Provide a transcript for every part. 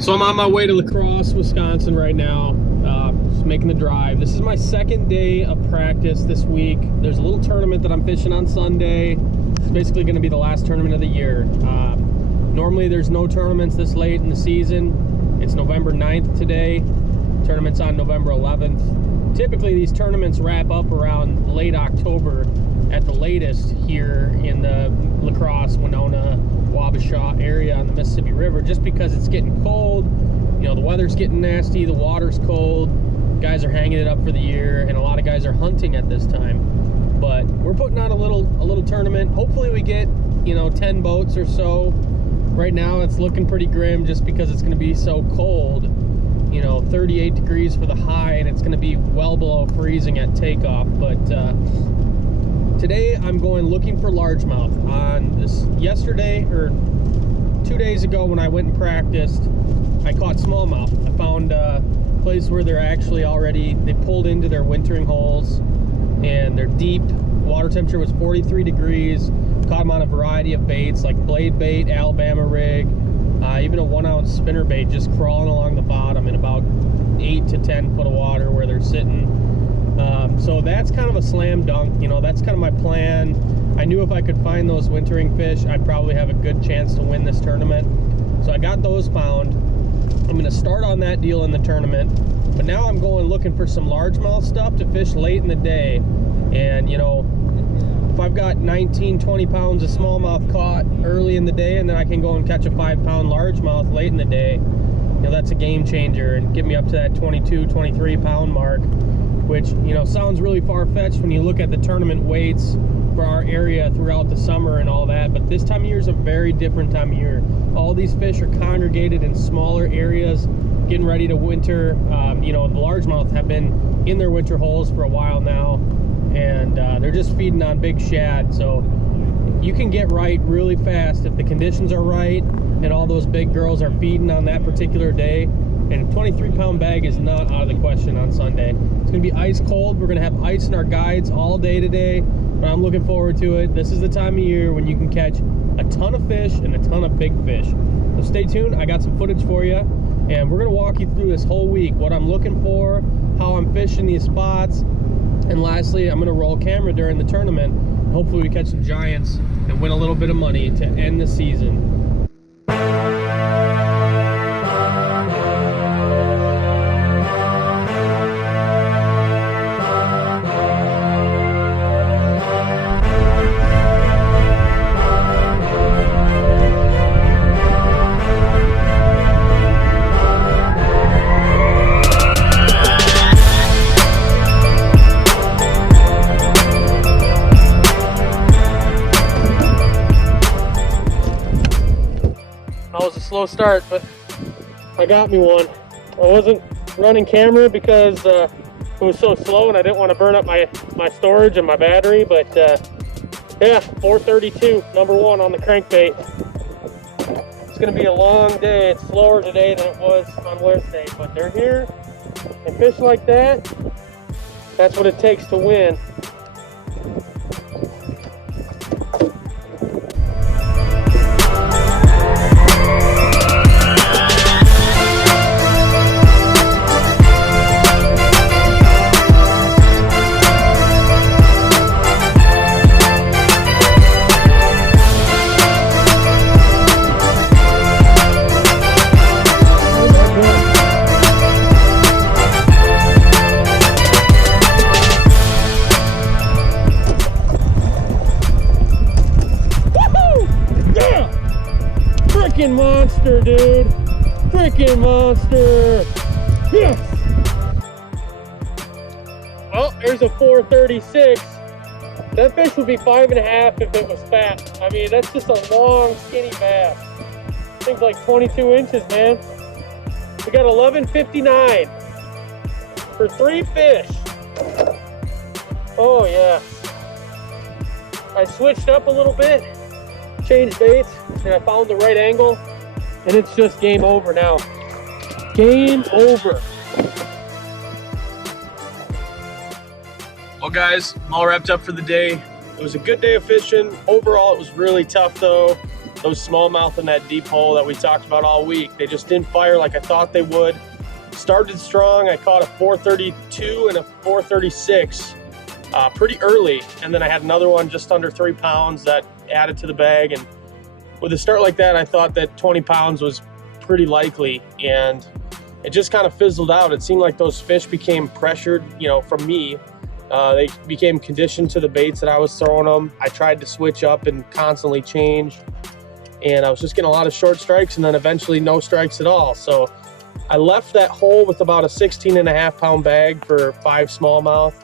So I'm on my way to La Crosse, Wisconsin right now, just making the drive. This is my second day of practice this week. There's a little tournament that I'm fishing on Sunday. It's basically going to be the last tournament of the year. Normally there's no tournaments this late in the season. It's November 9th today. Tournament's on November 11th. Typically these tournaments wrap up around late October at the latest here in the La Crosse, Winona, Wabasha area on the Mississippi River, just because it's getting cold. You know, the weather's getting nasty, the water's cold, guys are hanging it up for the year, and a lot of guys are hunting at this time. But we're putting on a little tournament. Hopefully we get, you know, 10 boats or so. Right now it's looking pretty grim just because it's going to be so cold. You know, 38 degrees for the high, and it's going to be well below freezing at takeoff. But today I'm going looking for largemouth. On this yesterday or 2 days ago when I went and practiced, I caught smallmouth. I found a place where they're actually they pulled into their wintering holes, and they're deep. Water temperature was 43 degrees. Caught them on a variety of baits like blade bait, Alabama rig, even a 1 ounce spinner bait just crawling along the bottom in about 8 to 10 foot of water where they're sitting. So that's kind of a slam dunk. You know, that's kind of my plan. I knew if I could find those wintering fish, I'd probably have a good chance to win this tournament. So I got those found. I'm going to start on that deal in the tournament. But now I'm going looking for some largemouth stuff to fish late in the day. And, you know, if I've got 19, 20 pounds of smallmouth caught early in the day, and then I can go and catch a 5-pound largemouth late in the day, you know, that's a game changer and get me up to that 22, 23 pound mark, which, you know, sounds really far-fetched when you look at the tournament weights for our area throughout the summer and all that. But this time of year is a very different time of year. All these fish are congregated in smaller areas, getting ready to winter. You know, the largemouth have been in their winter holes for a while now, and they're just feeding on big shad. So you can get right really fast if the conditions are right and all those big girls are feeding on that particular day. And a 23-pound bag is not out of the question on Sunday. It's going to be ice cold. We're going to have ice in our guides all day today, but I'm looking forward to it. This is the time of year when you can catch a ton of fish and a ton of big fish. So stay tuned. I got some footage for you, and we're going to walk you through this whole week, what I'm looking for, how I'm fishing these spots, and lastly, I'm going to roll camera during the tournament. Hopefully we catch some giants and win a little bit of money to end the season. Slow start, but I got me one. I wasn't running camera because it was so slow and I didn't want to burn up my storage and my battery, but yeah, 432, number one on the crankbait. It's gonna be a long day. It's slower today than it was on Wednesday, but they're here, and fish like that, that's what it takes to win. Freaking monster, dude! Freaking monster! Yes! Well, there's a 436. That fish would be 5.5 if it was fat. I mean, that's just a long, skinny bass. Thing's like 22 inches, man. We got 11.59 for 3 fish. Oh yeah. I switched up a little bit, changed baits, and I found the right angle, and it's just game over now. Game over. Well guys, I'm all wrapped up for the day. It was a good day of fishing. Overall, it was really tough though. those smallmouth in that deep hole that we talked about all week. They just didn't fire like I thought they would. Started strong. I caught a 432 and a 436 pretty early, and then I had another one just under 3 pounds that added to the bag. And with a start like that, I thought that 20 pounds was pretty likely, and it just kind of fizzled out. It seemed like those fish became pressured, you know, from me. They became conditioned to the baits that I was throwing them. I tried to switch up and constantly change, and I was just getting a lot of short strikes and then eventually no strikes at all. So I left that hole with about a 16.5 pound bag for 5 smallmouth,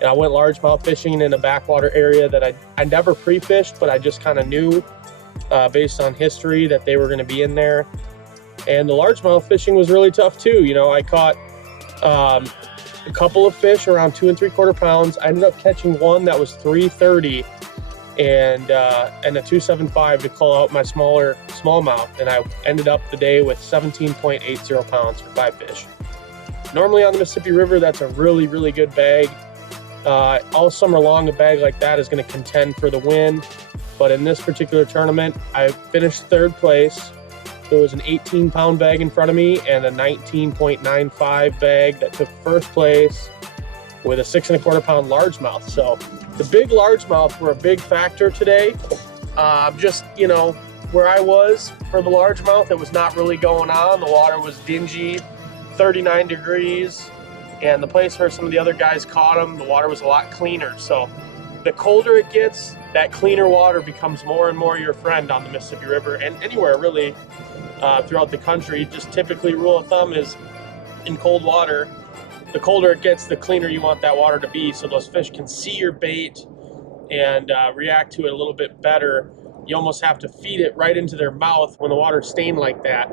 and I went largemouth fishing in a backwater area that I never pre-fished, but I just kind of knew based on history that they were going to be in there. And the largemouth fishing was really tough too. You know, I caught a couple of fish around 2 3/4 pounds. I ended up catching one that was 330 and a 275 to call out my smaller smallmouth, and I ended up the day with 17.80 pounds for 5 fish. Normally on the Mississippi River, that's a really, really good bag. All summer long, a bag like that is going to contend for the win. But in this particular tournament, I finished 3rd place. There was an 18-pound bag in front of me and a 19.95 bag that took 1st place with a 6 1/4 pound largemouth. So the big largemouth were a big factor today. Just, you know, where I was for the largemouth, it was not really going on. The water was dingy, 39 degrees. And the place where some of the other guys caught them, the water was a lot cleaner. So the colder it gets, that cleaner water becomes more and more your friend on the Mississippi River and anywhere really throughout the country. Just typically rule of thumb is in cold water, the colder it gets, the cleaner you want that water to be, so those fish can see your bait and react to it a little bit better. You almost have to feed it right into their mouth when the water's stained like that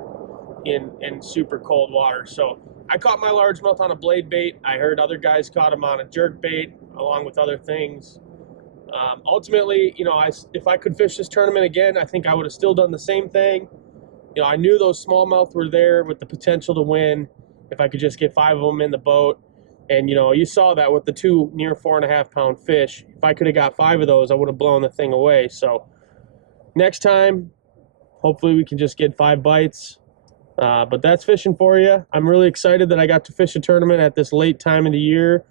in super cold water. So I caught my largemouth on a blade bait. I heard other guys caught them on a jerk bait along with other things. Ultimately, you know, if I could fish this tournament again, I think I would have still done the same thing. You know, I knew those smallmouth were there with the potential to win if I could just get 5 of them in the boat. And, you know, you saw that with the 2 near 4.5 pound fish. If I could have got 5 of those, I would have blown the thing away. So next time, hopefully we can just get 5 bites. But that's fishing for you. I'm really excited that I got to fish a tournament at this late time of the year,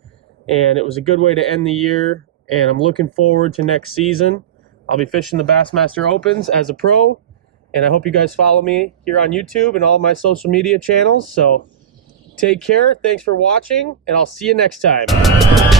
and it was a good way to end the year, and I'm looking forward to next season. I'll be fishing the Bassmaster Opens as a pro, and I hope you guys follow me here on YouTube and all my social media channels. So take care, thanks for watching, and I'll see you next time.